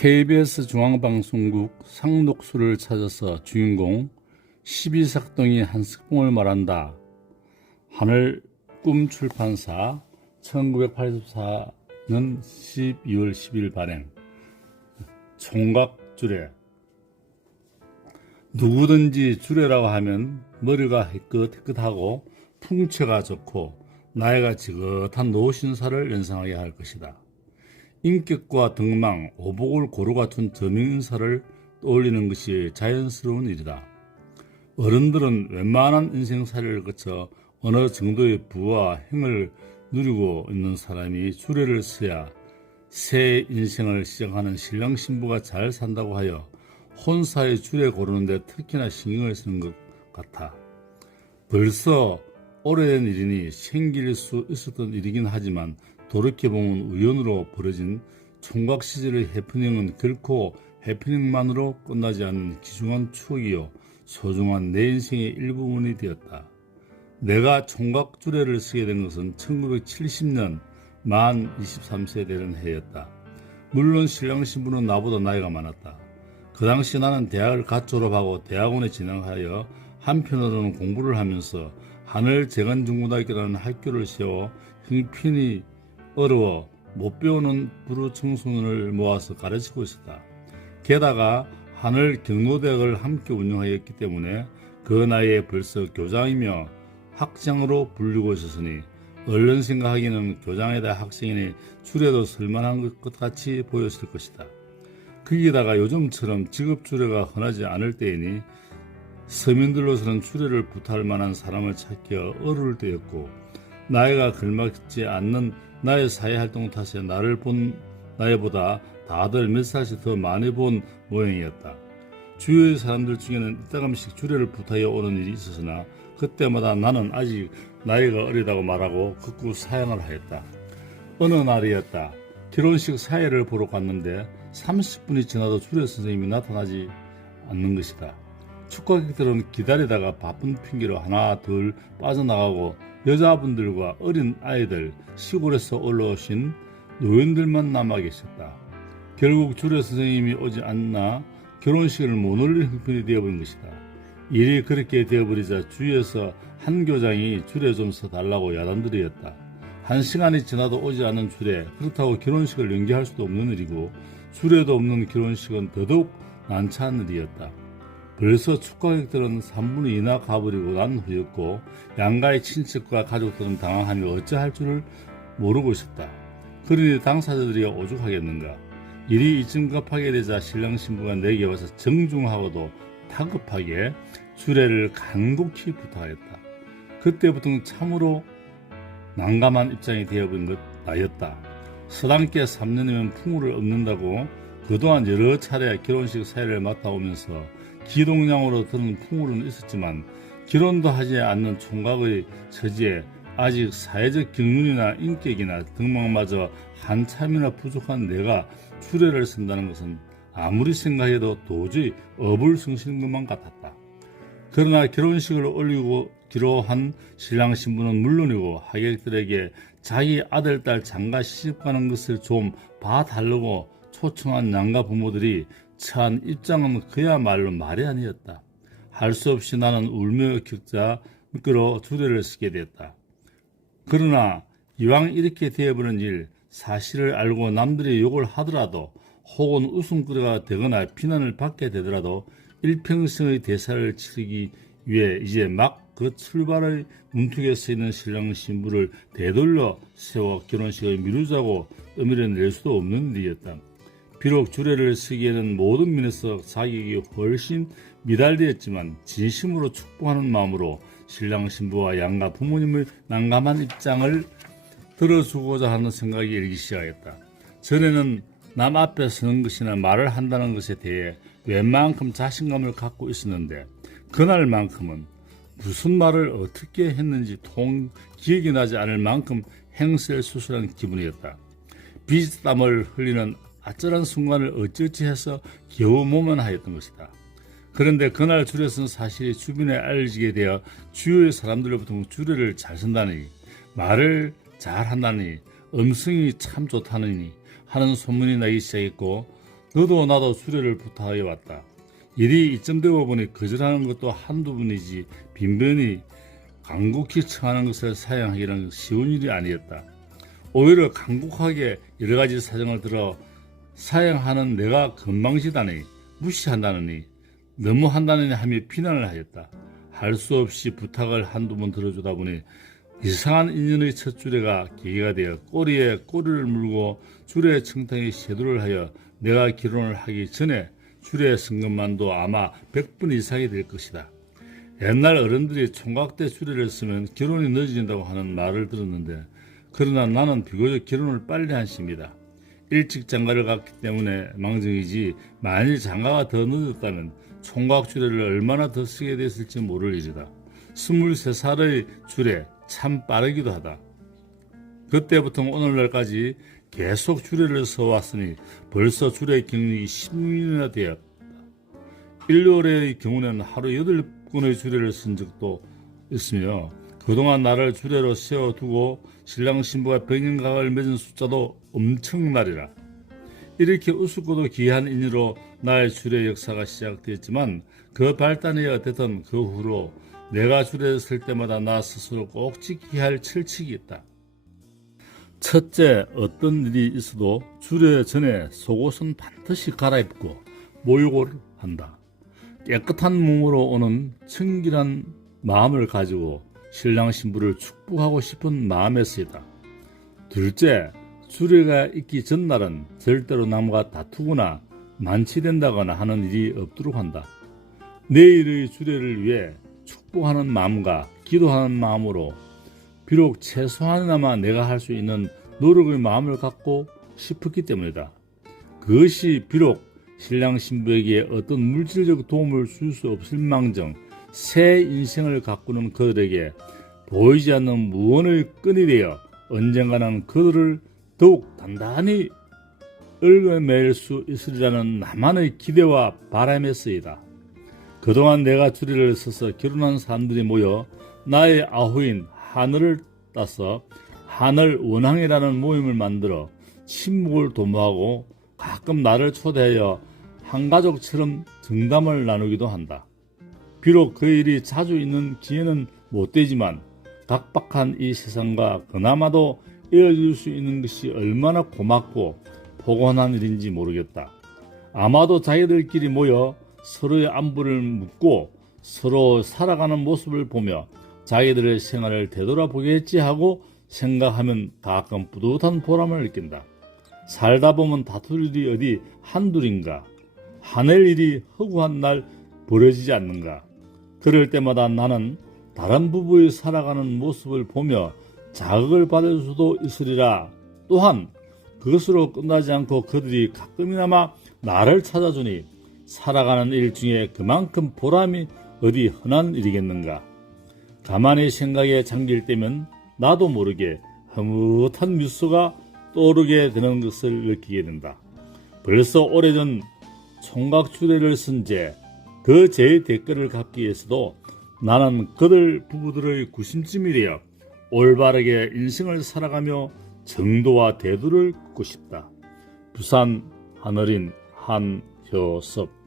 KBS 중앙방송국 상록수를 찾아서 주인공 12삭동이 한석봉을 말한다. 하늘 꿈출판사 1984년 12월 10일 발행. 총각주례. 누구든지 주례라고 하면 머리가 희끗희끗하고 풍채가 좋고 나이가 지긋한 노신사를 연상하게 할 것이다. 인격과 등망, 오복을 고루 갖춘 저명인사를 떠올리는 것이 자연스러운 일이다. 어른들은 웬만한 인생살이를 거쳐 어느 정도의 부와 행을 누리고 있는 사람이 주례를 써야 새 인생을 시작하는 신랑 신부가 잘 산다고 하여 혼사의 주례 고르는데 특히나 신경을 쓰는 것 같아. 벌써 오래된 일이니 생길 수 있었던 일이긴 하지만 돌이켜보면 우연으로 벌어진 총각 시절의 해프닝은 결코 해프닝만으로 끝나지 않는 귀중한 추억이요 소중한 내 인생의 일부분이 되었다. 내가 총각 주례를 쓰게 된 것은 1970년 만 23세 되는 해였다. 물론 신랑 신부는 나보다 나이가 많았다. 그 당시 나는 대학을 갓 졸업하고 대학원에 진학하여 한편으로는 공부를 하면서 하늘재간중고등학교라는 학교를 세워 형편이 어려워 못 배우는 불우 청소년을 모아서 가르치고 있었다. 게다가 하늘 경로대학을 함께 운영하였기 때문에 그 나이에 벌써 교장이며 학장으로 불리고 있었으니 얼른 생각하기에는 교장에다 학생이니 주례도 쓸만한 것 같이 보였을 것이다. 거기다가 요즘처럼 직업 주례가 흔하지 않을 때이니 서민들로서는 주례를 부탁할 만한 사람을 찾기 어려울 때였고 나이가 걸맞지 않는 나의 사회활동 탓에 나를 본 나이보다 다들 몇 살씩 더 많이 본 모양이었다. 주위의 사람들 중에는 이따금씩 주례를 부탁해 오는 일이 있었으나 그때마다 나는 아직 나이가 어리다고 말하고 극구 사양을 하였다. 어느 날이었다. 결혼식 사회를 보러 갔는데 30분이 지나도 주례 선생님이 나타나지 않는 것이다. 축가객들은 기다리다가 바쁜 핑계로 하나 둘 빠져나가고 여자분들과 어린 아이들, 시골에서 올라오신 노인들만 남아 계셨다. 결국 주례 선생님이 오지 않나 결혼식을 못 올릴 형편이 되어버린 것이다. 일이 그렇게 되어버리자 주위에서 한 교장이 주례 좀 써달라고 야단들이었다. 1시간이 지나도 오지 않는 주례, 그렇다고 결혼식을 연기할 수도 없는 일이고 주례도 없는 결혼식은 더더욱 난처한 일이었다. 벌써 축가객들은 3분의 2나 가버리고 난 후였고 양가의 친척과 가족들은 당황하며 어찌할 줄을 모르고 있었다. 그러니 당사자들이 오죽하겠는가. 일이 이쯤 급하게 되자 신랑 신부가 내게 와서 정중하고도 다급하게 주례를 간곡히 부탁하였다. 그때부터는 참으로 난감한 입장이 되어버린 것 나였다. 서당께 3년이면 풍우를 얻는다고 그동안 여러 차례 결혼식 사회를 맡아오면서 기동량으로 드는 풍우는 있었지만 결혼도 하지 않는 총각의 처지에 아직 사회적 경륜이나 인격이나 등망마저 한참이나 부족한 내가 주례를 쓴다는 것은 아무리 생각해도 도저히 어불성실인 것만 같았다. 그러나 결혼식을 올리기로 한 신랑 신부는 물론이고 하객들에게 자기 아들, 딸, 장가 시집가는 것을 좀 봐달라고 초청한 양가 부모들이 처한 입장은 그야말로 말이 아니었다. 할 수 없이 나는 울며 겪자 미끄러 주례를 쓰게 됐다. 그러나 이왕 이렇게 되어버린 일 사실을 알고 남들이 욕을 하더라도 혹은 웃음거리가 되거나 비난을 받게 되더라도 일평생의 대사를 치르기 위해 이제 막 그 출발의 문턱에 서 있는 신랑 신부를 되돌려 세워 결혼식을 미루자고 의미를 낼 수도 없는 일이었다. 비록 주례를 쓰기에는 모든 면에서 자격이 훨씬 미달되었지만 진심으로 축복하는 마음으로 신랑 신부와 양가 부모님의 난감한 입장을 들어주고자 하는 생각이 일기 시작했다. 전에는 남 앞에 서는 것이나 말을 한다는 것에 대해 웬만큼 자신감을 갖고 있었는데 그날만큼은 무슨 말을 어떻게 했는지 기억이 나지 않을 만큼 행설수설한 기분이었다. 비지땀을 흘리는 아찔한 순간을 어찌어찌 해서 겨우 모면하였던 것이다. 그런데 그날 주례 쓴 사실이 주변에 알려지게 되어 주위의 사람들로부터 주례를 잘 쓴다니, 말을 잘 한다니, 음성이 참 좋다느니 하는 소문이 나기 시작했고 너도 나도 주례를 부탁해 왔다. 일이 이쯤 되고 보니 거절하는 것도 한두 번이지 빈번히 간곡히 청하는 것을 사양하기는 쉬운 일이 아니었다. 오히려 간곡하게 여러 가지 사정을 들어 사양하는 내가 건방지다니, 무시한다느니, 너무한다느니 하며 비난을 하였다. 할 수 없이 부탁을 한두 번 들어주다 보니 이상한 인연의 첫 주례가 계기가 되어 꼬리에 꼬리를 물고 주례 청탁에 시도를 하여 내가 결혼을 하기 전에 주례 쓴 것만도 아마 100번 이상이 될 것이다. 옛날 어른들이 총각 때 주례를 쓰면 결혼이 늦어진다고 하는 말을 들었는데, 그러나 나는 비교적 결혼을 빨리 한 시입니다. 일찍 장가를 갔기 때문에 망정이지, 만일 장가가 더 늦었다면 총각 주례를 얼마나 더 쓰게 됐을지 모를 일이다. 23살의 주례 참 빠르기도 하다. 그때부터 오늘날까지 계속 주례를 써왔으니 벌써 주례 경력이 10년이나 되었다. 일요일의 경우는 하루 8건의 주례를 쓴 적도 있으며, 그동안 나를 주례로 세워두고 신랑 신부가 백년각을 맺은 숫자도 엄청나리라. 이렇게 우습고도 기이한 인연으로 나의 주례 역사가 시작되었지만, 그 발단이 어땠든 그 후로 내가 주례를 쓸 때마다 나 스스로 꼭 지켜야 할 철칙이 있다. 첫째, 어떤 일이 있어도 주례 전에 속옷은 반드시 갈아입고 모욕을 한다. 깨끗한 몸으로 오는 청결한 마음을 가지고 신랑 신부를 축복하고 싶은 마음에 쓰이다. 둘째, 주례가 있기 전날은 절대로 남과 다투거나 만취된다거나 하는 일이 없도록 한다. 내일의 주례를 위해 축복하는 마음과 기도하는 마음으로 비록 최소한이나마 내가 할 수 있는 노력의 마음을 갖고 싶었기 때문이다. 그것이 비록 신랑 신부에게 어떤 물질적 도움을 줄 수 없을 망정 새 인생을 가꾸는 그들에게 보이지 않는 무언의 끈이 되어 언젠가는 그들을 더욱 단단히 얽어맬 수 있으리라는 나만의 기대와 바람에 쓰이다. 그동안 내가 주례를 써서 결혼한 사람들이 모여 나의 아후인 하늘을 따서 하늘 원앙이라는 모임을 만들어 친목을 도모하고 가끔 나를 초대하여 한가족처럼 정담을 나누기도 한다. 비록 그 일이 자주 있는 기회는 못 되지만 각박한 이 세상과 그나마도 이어질 수 있는 것이 얼마나 고맙고 포근한 일인지 모르겠다. 아마도 자기들끼리 모여 서로의 안부를 묻고 서로 살아가는 모습을 보며 자기들의 생활을 되돌아보겠지 하고 생각하면 가끔 뿌듯한 보람을 느낀다. 살다 보면 다툴 일이 어디 한둘인가? 화낼 일이 허구한 날 벌어지지 않는가? 그럴 때마다 나는 다른 부부의 살아가는 모습을 보며 자극을 받을 수도 있으리라. 또한 그것으로 끝나지 않고 그들이 가끔이나마 나를 찾아주니 살아가는 일 중에 그만큼 보람이 어디 흔한 일이겠는가. 가만히 생각에 잠길 때면 나도 모르게 흐뭇한 미소가 떠오르게 되는 것을 느끼게 된다. 벌써 오래전 총각 주례를 쓴 그 제의 대가를 갚기 위해서도 나는 그들 부부들의 구심점이 되어 올바르게 인생을 살아가며 정도와 대도를 긋고 싶다. 부산 하늘인 한효섭.